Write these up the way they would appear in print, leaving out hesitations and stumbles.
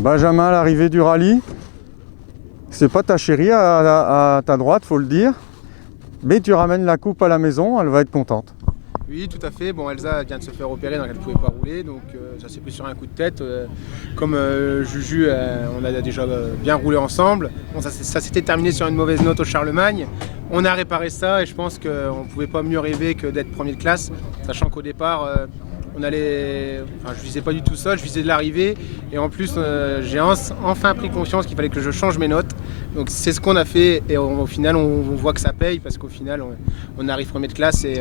Benjamin à l'arrivée du rallye. C'est pas ta chérie à ta droite, faut le dire. Mais tu ramènes la coupe à la maison, elle va être contente. Oui, tout à fait. Bon, Elsa vient de se faire opérer, donc elle ne pouvait pas rouler, donc ça s'est pris sur un coup de tête. Comme Juju, on a déjà bien roulé ensemble. Bon, ça s'était terminé sur une mauvaise note au Charlemagne. On a réparé ça et je pense qu'on ne pouvait pas mieux rêver que d'être premier de classe, sachant qu'au départ, je ne visais pas du tout ça, je visais de l'arrivée. Et en plus, j'ai enfin pris conscience qu'il fallait que je change mes notes. Donc c'est ce qu'on a fait et au final, on voit que ça paye parce qu'au final, on arrive premier de classe et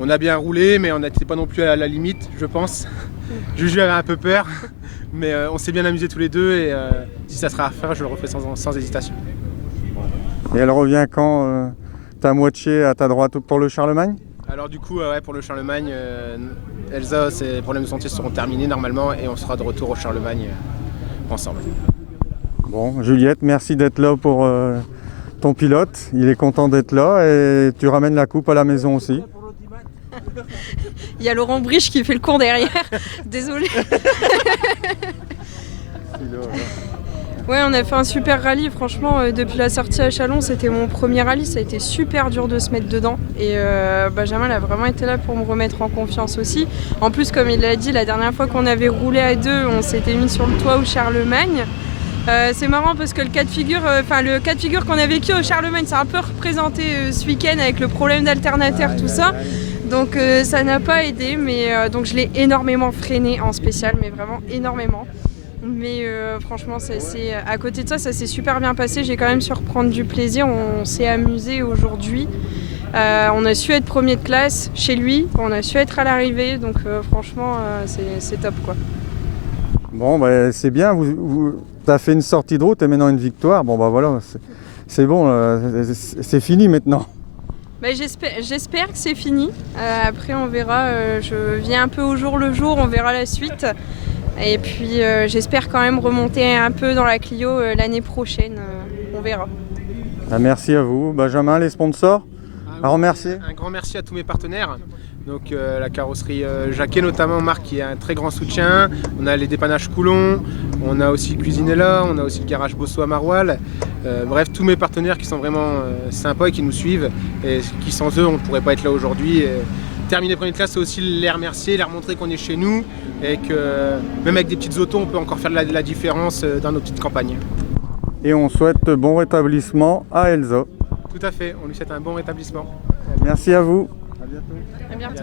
on a bien roulé, mais on n'était pas non plus à la limite, je pense. Juju avait un peu peur, mais on s'est bien amusés tous les deux et si ça sera à faire, je le referai sans hésitation. Et elle revient quand ta moitié à ta droite pour le Charlemagne? Alors du coup, pour le Charlemagne, Elsa, ses problèmes de santé seront terminés normalement et on sera de retour au Charlemagne ensemble. Bon, Juliette, merci d'être là pour ton pilote. Il est content d'être là et tu ramènes la coupe à la maison aussi. Il y a Laurent Briche qui fait le con derrière. Désolé. Ouais, on a fait un super rallye. Franchement, depuis la sortie à Chalon, c'était mon premier rallye. Ça a été super dur de se mettre dedans. Et Benjamin a vraiment été là pour me remettre en confiance aussi. En plus, comme il l'a dit, la dernière fois qu'on avait roulé à deux, on s'était mis sur le toit au Charlemagne. C'est marrant parce que le cas de figure qu'on a vécu au Charlemagne, c'est un peu représenté ce week-end avec le problème d'alternateur, tout ça. Donc ça n'a pas aidé, mais donc je l'ai énormément freiné en spécial, mais vraiment énormément. Mais franchement, à côté de ça s'est super bien passé. J'ai quand même su reprendre du plaisir. On s'est amusé aujourd'hui. On a su être premier de classe chez lui. On a su être à l'arrivée. Donc franchement, c'est top, quoi. Bon, bah, c'est bien. Tu as fait une sortie de route et maintenant une victoire. Bon, bah voilà, c'est bon. C'est fini maintenant. Bah, j'espère que c'est fini. Après, on verra. Je viens un peu au jour le jour. On verra la suite. Et puis j'espère quand même remonter un peu dans la Clio l'année prochaine, on verra. Merci à vous. Benjamin, les sponsors, à remercier. Un grand merci à tous mes partenaires. Donc la carrosserie Jacquet notamment, Marc qui est un très grand soutien. On a les dépannages Coulon, on a aussi Cuisinella, on a aussi le garage Bosso à Maroilles. Bref, tous mes partenaires qui sont vraiment sympas et qui nous suivent et qui sans eux on ne pourrait pas être là aujourd'hui. Terminer premier de classe, c'est aussi les remercier, leur montrer qu'on est chez nous et que même avec des petites autos, on peut encore faire de la différence dans nos petites campagnes. Et on souhaite bon rétablissement à Elsa. Tout à fait, on lui souhaite un bon rétablissement. Merci à vous. À bientôt.